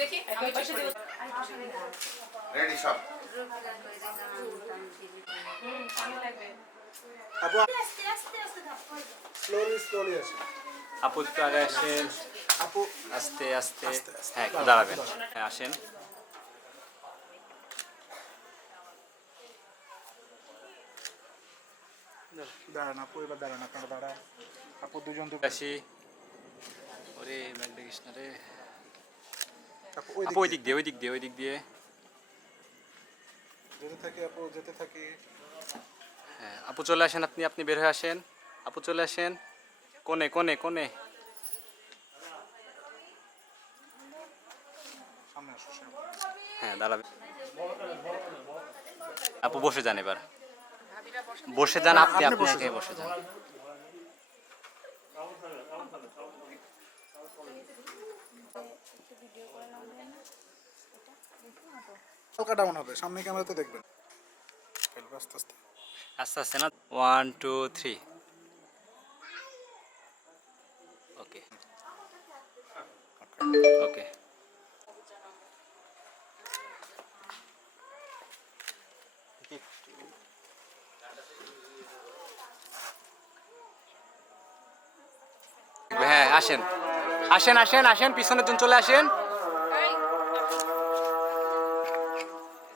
দেখি রেডি সব আপু স্লোলি আছে। আপু একটু আগে আসেন, আপু আস্তে আস্তে। হ্যাঁ, একটু দাঁড়াবেন। হ্যাঁ, আসেন। দাঁড়ান আপু, এবার দাঁড়ান, আপনারা দাঁড়ান। আপু দুজন তো আসি। ওরে ম্যাগডা কৃষ্ণ রে। আপু আপু ওই দিক দিয়ে, ওই দিক দিয়ে, ওই দিক দিয়ে। যেতে থাকি আপু, যেতে থাকি। হ্যাঁ, আপু চলে আসেন, আপনি আপনি বের হয়ে আসেন। আপু চলে আসেন। কোণে কোণে কোণে। সামনে আসো সামনে। হ্যাঁ, দাঁড়াবেন। আপু বসে যান এবার। বসে যান আপনি, আপনি আগে বসে যান। হালকা ডাউন হবে, সামনে ক্যামেরা তো দেখবেন। আস্তে আস্তে আস্তে আস্তে না। 1 2 3। ওকে ওকে। হ্যাঁ, আসেন আসেন আসেন আসেন, পিছনের জন চলে আসেন।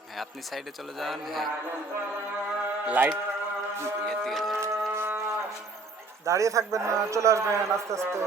হ্যাঁ, আপনি সাইডে চলে যান। হ্যাঁ, লাইট এর দিকে ধরুন। দাঁড়িয়ে থাকবেন না, চলে আসবেন আস্তে আস্তে।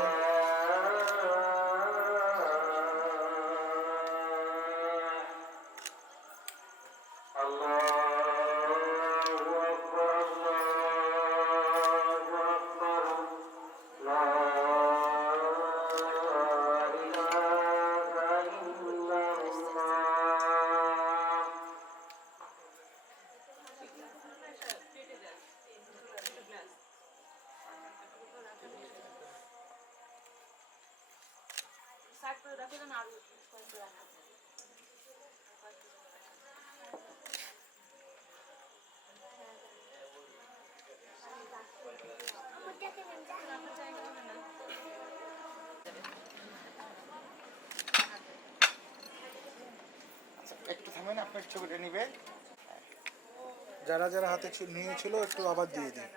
একটু থামেন, আপনার ছবিটা নিবে। যারা যারা হাতে নিয়েছিল একটু আবার দিয়ে দিন।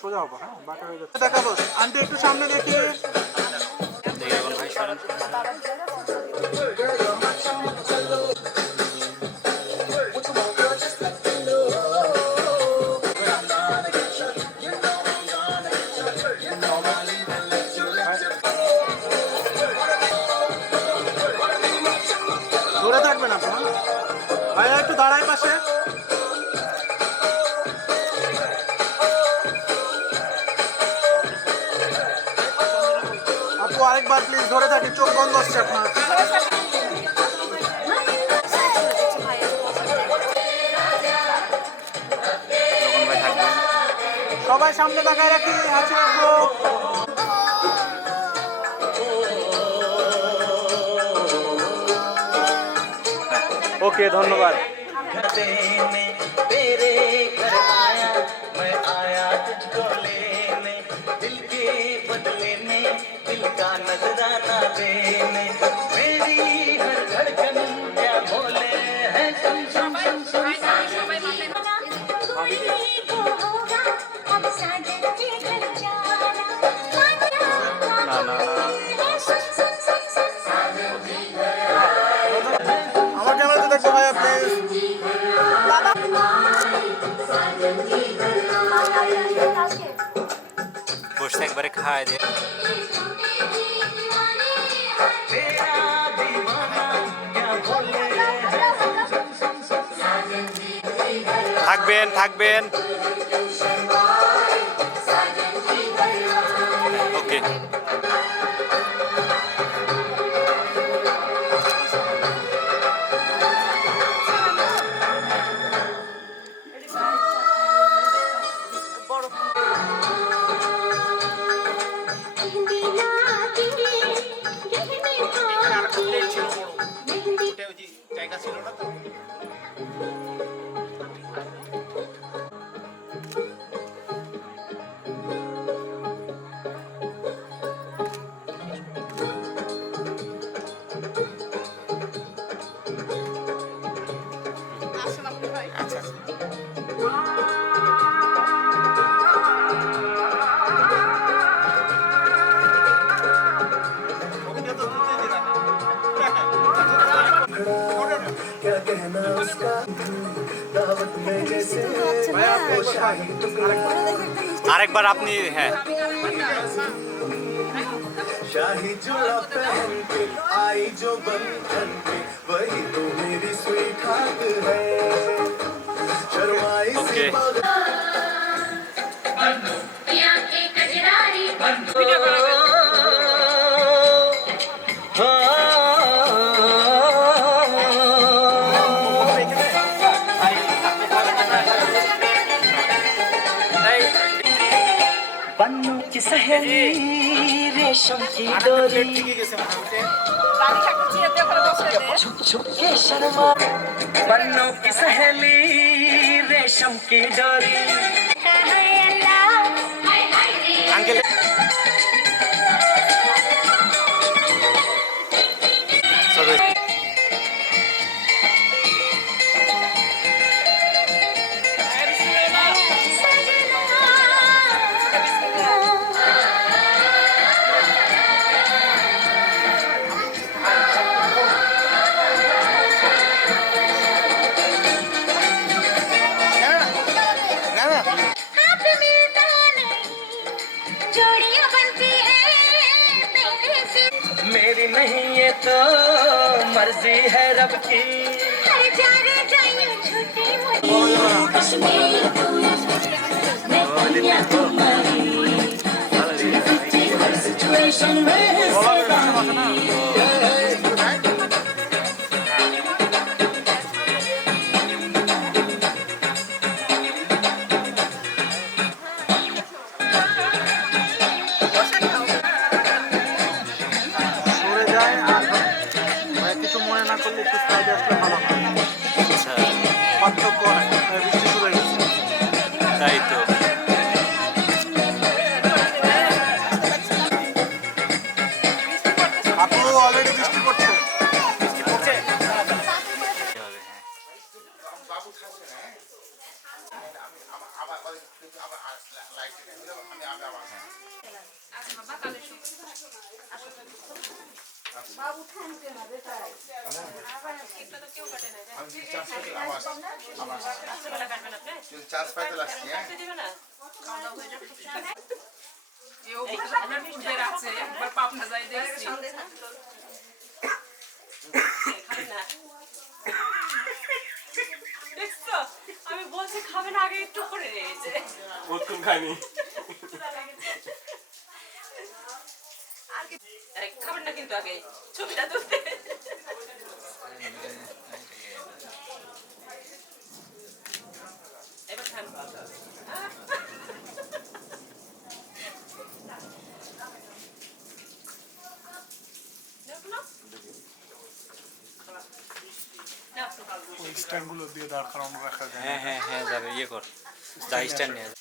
সোজা হবো, হ্যাঁ বাঁকা হয়ে যাচ্ছে। দেখাবো আন্টি, একটু সামনে দেখিয়ে। দেখুন ভাই, সরেন। ধরে থাকবেন আপনার ভাইয়া, একটু দাঁড়ায় পাশে। আপু আরেকবার প্লিজ ধরে থাকি, চোখ বন্ধ হচ্ছে আপনার। যখন ভাই থাকবেন। সবাই সামনে তাকায় রাখি, হাসি রাখবো। ওকে, ধন্যবাদ। না না না, আমার ক্যামেরাতে দেখো ভাইয়া প্লিজ। বসে একবারে খাওয়াই দিয়ে। থাকবেন থাকবেন ওকে জায়গা ছিল না তো আচ্ছা আচ্ছা क्या कहना उसका दावत में जैसे वो शाही टुकड़ा আরেকবার আপনি হ্যাঁ शाही जोड़ा पहन के आई जो बंधन पे वही तो मेरी स्वीट हार्ट है शर्माई सी Okay. मगर बन्नू की सहेली रेशम की डोरी छुप छुप के शर्मा बन्नू की सहेली रेशम की डोरी আঙ্কেল না না हाथ मिलता नहीं जोड़ियां बनती हैं पहले से मेरी नहीं ये तो मर्जी है रब की हर जा रे जाइए छोटी मोटी कश्मीर मैं दुनिया तुम्हारी हर सिचुएशन में সরে যায় আর কিছু মনে না করলে একটু সাইডে আসলে ভালো হয় আচ্ছা পার্থক্য অনেক বৃষ্টি শুরু হয়ে গেছে তাই তো আপু অলরেডি বৃষ্টি পড়ছে বাবু থাকবে না আমি আবার আবার লাইট আমি আবার আমি চার্জ পাইতে আবার চার্জ পাইতে লাগছি হ্যাঁ আমি বলছি খাবেন আগে একটু করে নিয়েছে খাবেন না কিন্তু আগে ছবিটা তুলতে এবার খান ওই স্ট্যান্ডগুলো দিয়ে দাঁড় করানো রাখা যায় হ্যাঁ হ্যাঁ হ্যাঁ যাবে ইয়ে কর যা স্ট্যান্ড নিয়ে যা।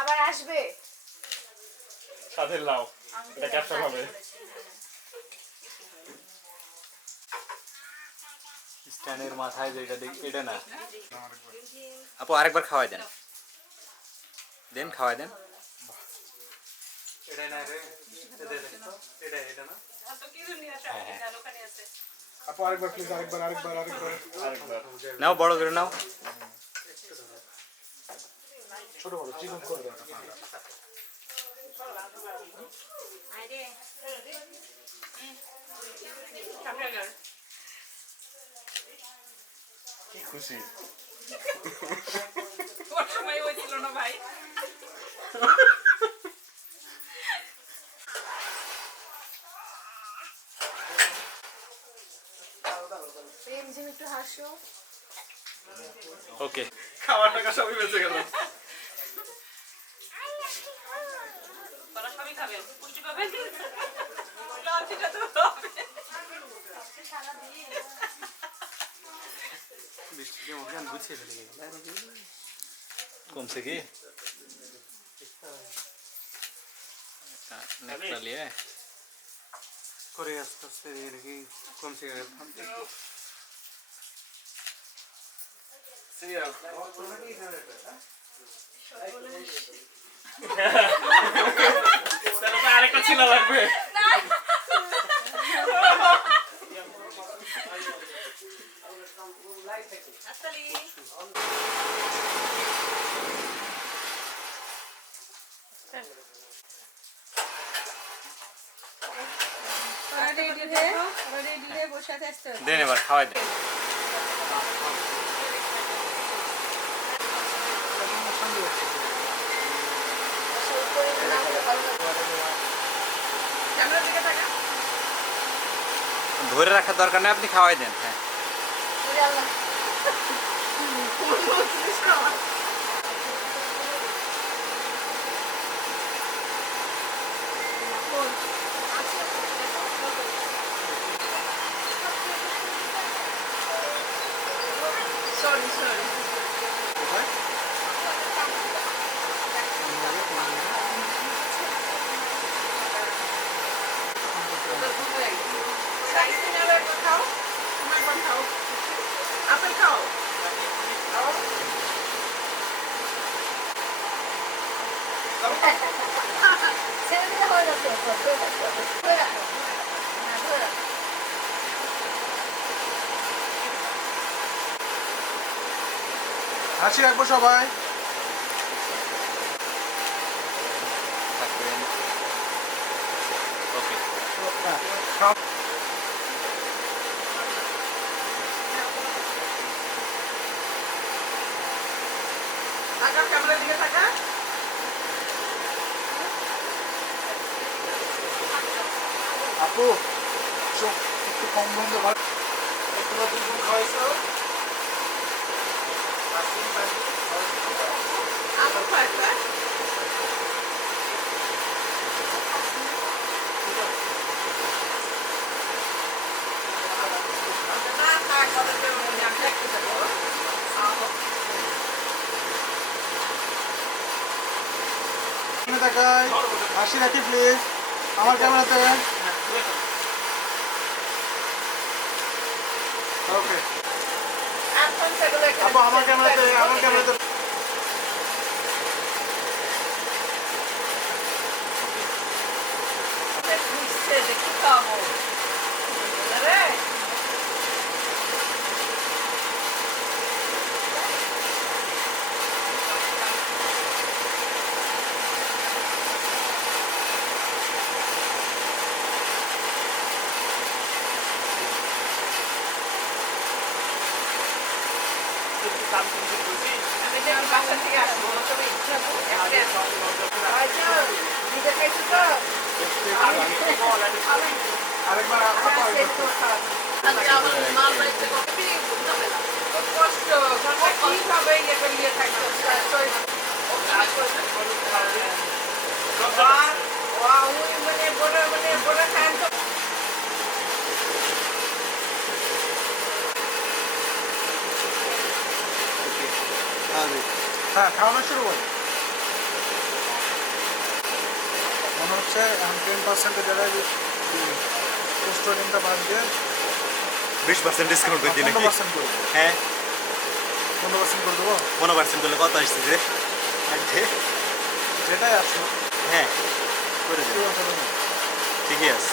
আবার আসবে সাথে লাও এটা ক্যাপচার হবে স্ট্যান্ডের মাথায় যেটা দেখ এটা না আপু আরেকবার খাওয়াই দেন দেন খাওয়াই দেন আপু আরেকবার প্লিজ আরেকবার নাও বড় করে নাও ছোট বড় চিকন করে দাও টাকার। কি খুশি। ওর সময় হয়েছিল না ভাই। ওকে খাওয়ার টাকা সবই বেঁচে গেল। তোরা সবই খাবেন, পুষ্টি পাবেন। লঞ্চটা তো হবে। কমছে কি নেকটা লিয়ে করে আস্তে আস্তে দেখি কমছে গেল। তাহলে তো আরেকটা ছিল লাগবে। আসলে দেন এবার খাওয়াই দেন। ক্যামেরার দিকে তাকা। ধরে রাখার দরকার নেই, আপনি খাওয়াই দেন। হ্যাঁ সরি সরি। খাও, তুমি একবার খাও। আপেল খাও। হাসি রাখবো সবাই। থাকবেন। ওকে তাকা, ক্যামেরার দিকে তাকা। আপু চোখ একটু কম বন্ধ কর। আঙুল খাও একটা। না থাক, ওদেরকে আমি দেখতে দেবো। সামনে তাকাই, হাসি রাখি প্লিজ আমার ক্যামেরাতে। ওকে এখন সেগুলো এখানে আপু আমার ক্যামেরাতে, আমার ক্যামেরাতে। খুঁজছে যে কি খাবো। রে আমি যে বাসা থেকে আসবো, তুমি নিজে খাইছো তো? আরেকবার আপু আরেকবার। খুব কষ্ট, ঘন্টা কিভাবে ইয়ে থাকতো। মানে বড় খান তো। হ্যাঁ খাওয়ানো শুরু করি। মনে হচ্ছে এখন 10% যারা রেস্টুরেন্টটা বাদ দিয়ে 20% ডিসকাউন্ট করে দিন। 15% করে দেবো। হ্যাঁ 15% করে দেবো। 15% করলে কত আসছে যে? যেটাই আসো হ্যাঁ করে দেন, ঠিকই আছে।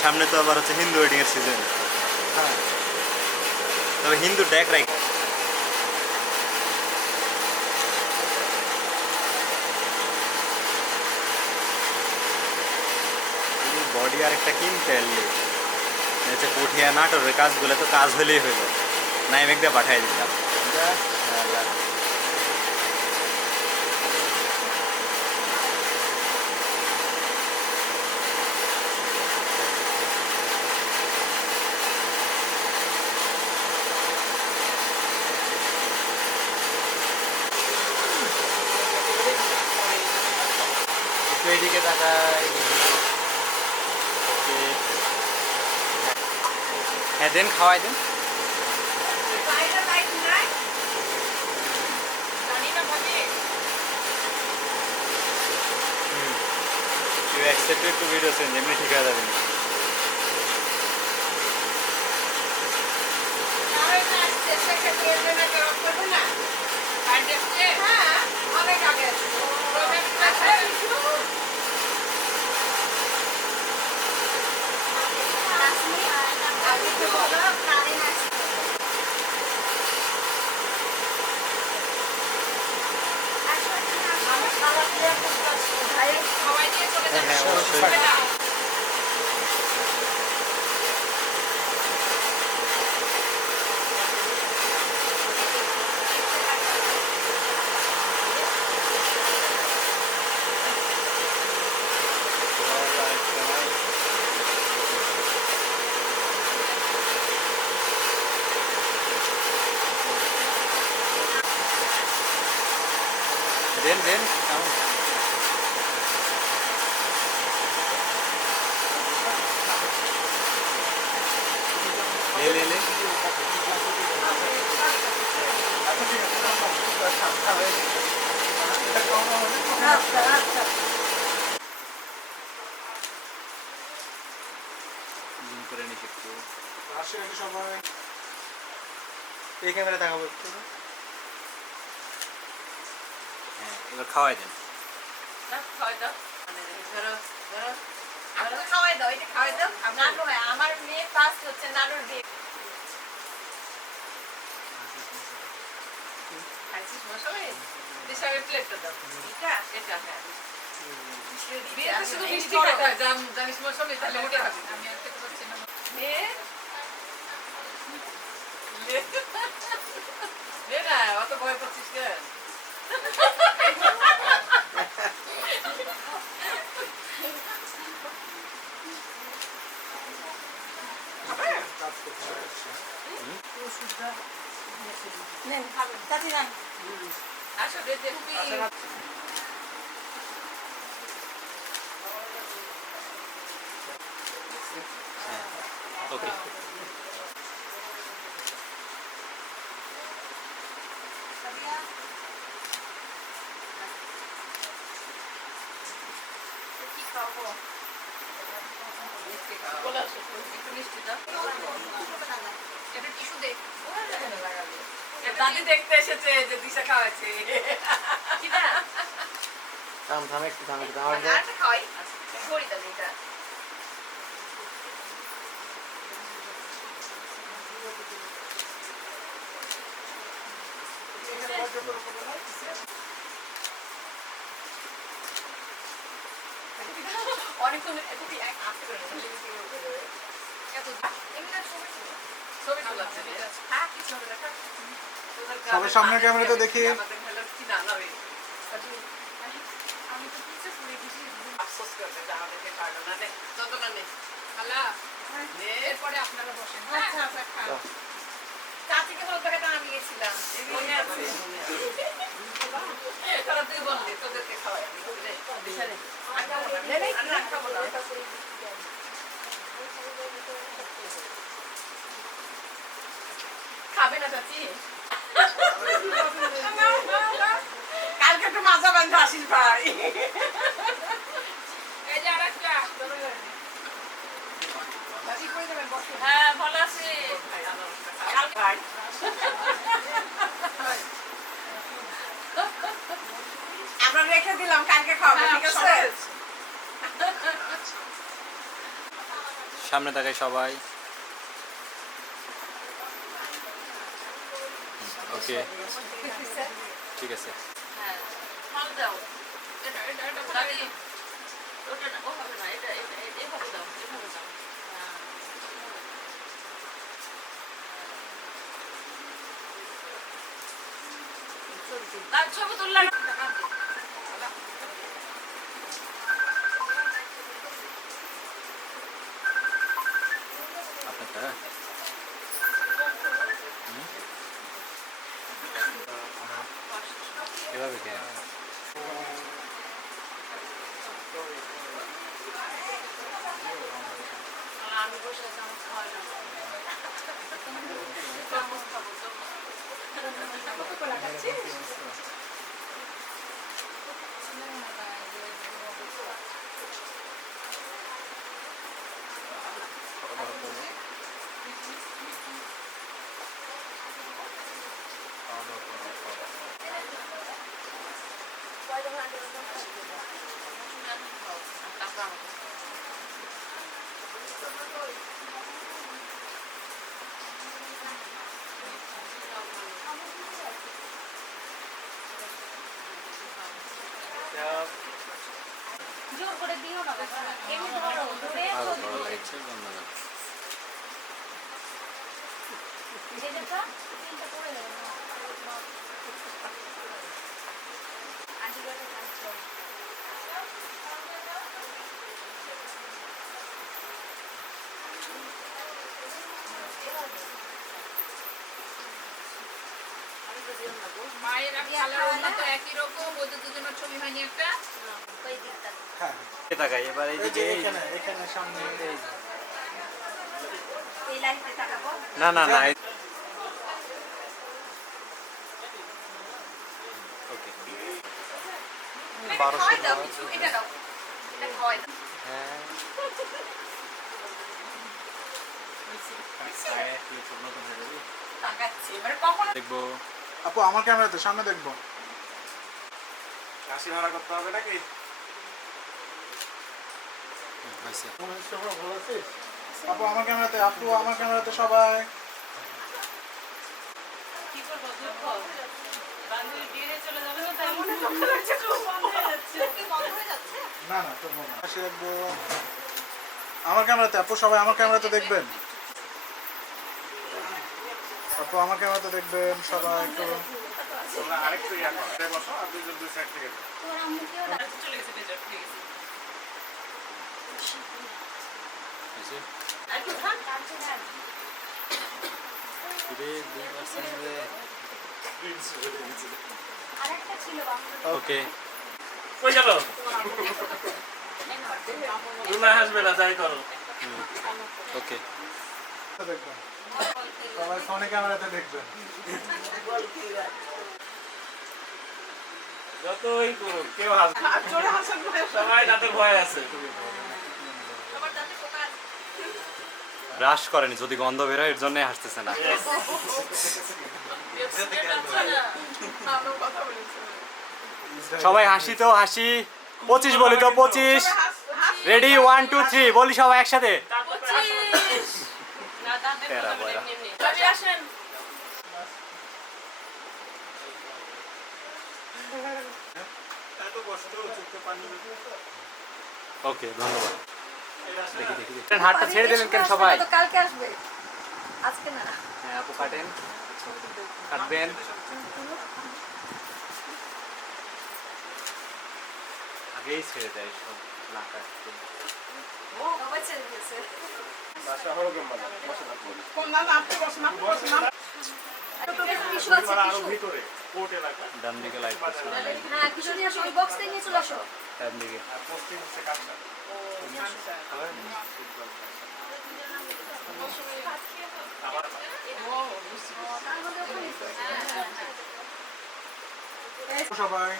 সামনে তো আবার হচ্ছে হিন্দু ওয়েডিং এর সিজন। হ্যাঁ তবে হিন্দু ডেক রাইট। বডি আর একটা কিনতে এলে হচ্ছে পুঠিয়া নাটোরের কাজগুলো তো কাজ হলেই হইল, নাইমেক দিয়ে পাঠাই দিতাম। একটু এইদিকে তাকাই। ওকে, হ্যাঁ দেন, খাওয়াই দেন। বাইরে লাইট নাই জানি না ভাবি you accepted to video send, এমনি ঠিক হয়ে যাবে না। আরে না চেষ্টা করে দেনা জবাব করবে না বাইরে আসছে হ্যাঁ অনেক আগে রোবে আছে আমি তো বলো কারেন্ট আসছে আমার খাওয়া দিয়ে ভাই খাওয়াই দিয়ে চলে যাবে হ্যাঁ অবশ্যই। দেন দেন, ले ले ले। জুম করে নিচ্ছি একটু। রাজশাহী সবাই এই ক্যামেরা দেখাবো একটু। হ্যাঁ এবার খাওয়াই দেন। খাওয়াই দাও ধরো ধরো আপনি খাওয়াই দাও এটা খাওয়াই দাও নানু হয় আমার মেয়ে ফার্স্ট হচ্ছে নানুর বিয়ে খাইছিস মশলা দিশারে প্লেটটা দাও এটা এটা হ্যাঁ বিয়েতে শুধু মিষ্টি খেতে হয় জানিস মশলা তাহলে ওটা খাবি আমি আর খেতে পারছি না লে না অত ভয় পাচ্ছিস কেন আসো দেখতে ওকে। দাদি দেখতে এসেছে যে দিশা খাওয়াচ্ছে থাম থাম একটু থাম একটু থাম আরেকটা খাওয়াই করি দাদি এটা অনেকক্ষণ এতটি আসতে পারে ছবি তোলাচ্ছে হ্যাঁ কিছু হবে না সবার সামনে ক্যামেরাতে দেখি। আমি তো পিছে পড়ে গেছি আফসোস করবে যে আমাদেরকে পারলো না দেখ যতটা নেই খালা এরপরে আপনারা বসেন আচ্ছা আচ্ছা খাও চাচিকে বলতে টাকা আমি গেছিলাম মনে আছে তারা তুই বললি তোদেরকে খাওয়াই খাবে না চাচি কালকে একটু মাজা বান্ধব আসিস ভাই এই যে আরেকটা হ্যাঁ ভালো আছি আমরা রেখে দিলাম কালকে খাওয়াবো ঠিক আছে সামনে তাকাই সবাই। ওকে ঠিক আছে। হ্যাঁ ফল দাও এটা এটা এটা দাদি ওটা না ও হবে না এটা এটা এভাবে দাও এভাবে দাও তার ছবি তুললাম আপনারটা এভাবে কেন আমি বসে চামচ খাওয়াই না চামচ খাবো জোর করে দিও না বাবা এমনি ধরো ধরে আরো ভালো লাগছে বন্ধ করো। যেটা তিনটা পড়ে যাবে না আন্টি করে কাজ করো মায়ের কালার ওটা তো একই রকম ওদের দুজনের ছবি হয়নি একটা ওই দিকটা হ্যাঁ এ তাকাই এবার এইদিকে এখানে এখানে সামনে এই যে। এই লাইনতে তাকাবো না না না ওকে 1200 দাও কিছু এটা দাও এটা খাওয়াই দাও হ্যাঁ নতুন হয়ে যাবে তাকাচ্ছি মানে কখন দেখবো আপু আমার ক্যামেরাতে সামনে দেখবো হাসি ভাড়া করতে হবে নাকি হয়েছে আপু আমার ক্যামেরাতে আপু আমার ক্যামেরাতে সবাই কি করব দুঃখ বান্ধবী বিয়ে চলে যাবে না তাই মনে দুঃখ লাগছে চোখ বন্ধ হয়ে যাচ্ছে কি বন্ধ হয়ে যাচ্ছে না না চলবো না হাসি রাখবো আমার ক্যামেরাতে আপু সবাই আমার ক্যামেরাতে দেখবেন আপু আমার ক্যামেরাতে দেখবেন সবাই একটু তোমরা আরেকটু ইয়া করো বসো আর দুইজন দুই সাইড থেকে তোর আম্মুকেও চলে গেছে বেজার ঠিক আছে হয়েছে আর কি খান কাছে রাখ রে 2% রে আরেকটা ছিল বাবা ওকে কই গেল রুনা হাসবে না যাই করো ওকে দেখবেন সবাই ফোনে ক্যামেরাতে দেখবেন যতই করো কেউ হাসবে জোরে হাসেন না সবাই তাদের ভয় আছে সবার দাঁতে পোকা ব্রাশ করেনি যদি গন্ধ বেরোয় এর জন্যই হাসতেছে না আমরা কথা বলেছি সবাই হাসি তো হাসি 25 বলি তো 25 রেডি 1 2 3 বলি সবাই একসাথে না দাঁতে তেরা পোকা বড়া। এমনি রবি আসেন এত কষ্ট চোখে পানি ওকে ধন্যবাদ দেখি দেখি দেখি হাতটা ছেড়ে দিলেন কেন সবাই তো কালকে আসবে আজকে না হ্যাঁ আপু কাটেন কাটবেন আগেই ছেড়ে দেয় সব না কাটতে ও বাবা ছেড়ে দিয়েছে বাসা হলো কেমন বসে থাকবো কোন না আপনি বসেন আপনি বসেন কিছু আছে আরো কিছু ভিতরে কোর্ট এলাকা ডান দিকে লাইট করছে হ্যাঁ কিছু নিয়ে আসো ওই বক্স থেকে নিয়ে চলে আসো ডান দিকে আর পোস্টিং হচ্ছে কাজটা সবাই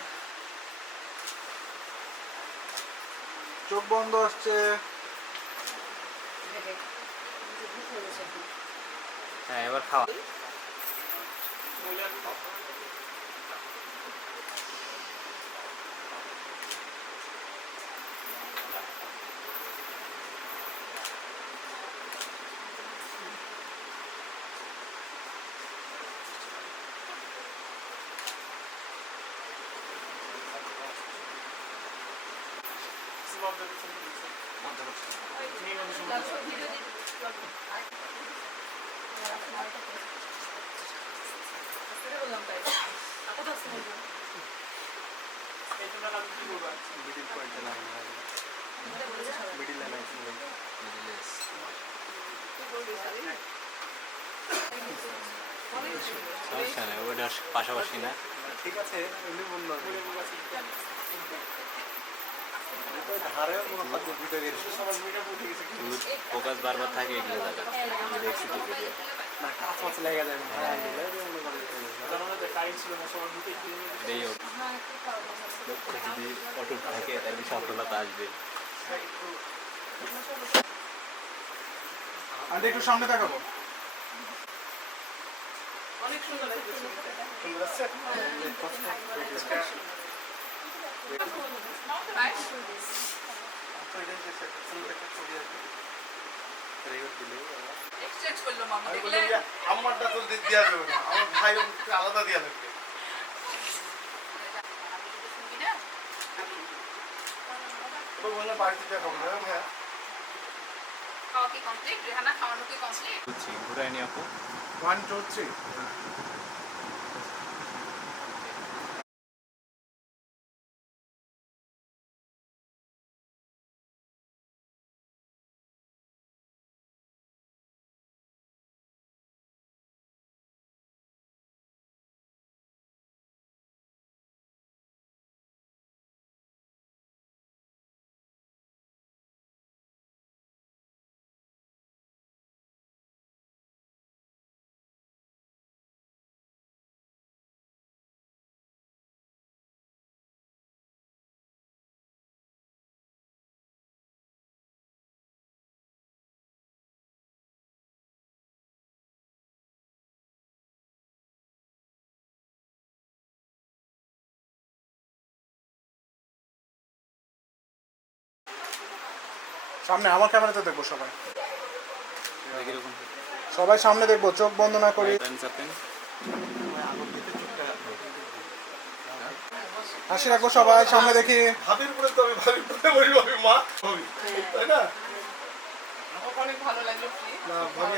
চোখ বন্ধ আসছে হ্যাঁ এবার খাওয়া বললাম তাই আপু তো সমস্যা নেই, ওটার পাশাপাশি না। ঠিক আছে এমনি বললো ধারে ভিডিও গেছে ফোকাস বারবার থাকে, এগুলো যাবে। আমি দেখছি তো ভিডিও। না কাজ মাছ লেগে যাবে এই হোক, লক্ষ্য যদি অটুট থাকে তাহলে সফলতা আসবে। আন্টি একটু সামনে দেখাবো। অনেক সুন্দর লাগছে সুন্দর আছে এক্সচেঞ্জ করলো মামা আমি দেখলে বললাম যে আমারটা তো দেওয়া যাবে না, আমার ভাই ওকে আলাদা দেওয়া লাগবে। শুনবি না ওটা বললাম বাড়িতে দেখাবো না ভাইয়া। খাওয়া কি কমপ্লিট রেহানা খাওয়ানো কি কমপ্লিট বুঝছি, ঘুরাই নি আপু। 1 2 3 সামনে আমার ক্যামেরাতে দেখবো সবাই, দেখি এরকম সবাই সামনে দেখবো, চোখ বন্ধ না করি। হাসি রাখবো সবাই, সামনে দেখি। ভাবির উপরে তো আমি ভাবির উপরে বলি ভাবি মা ভাবি, তাই না? অনেক ভালো লাগলো প্লিজ না ভাবি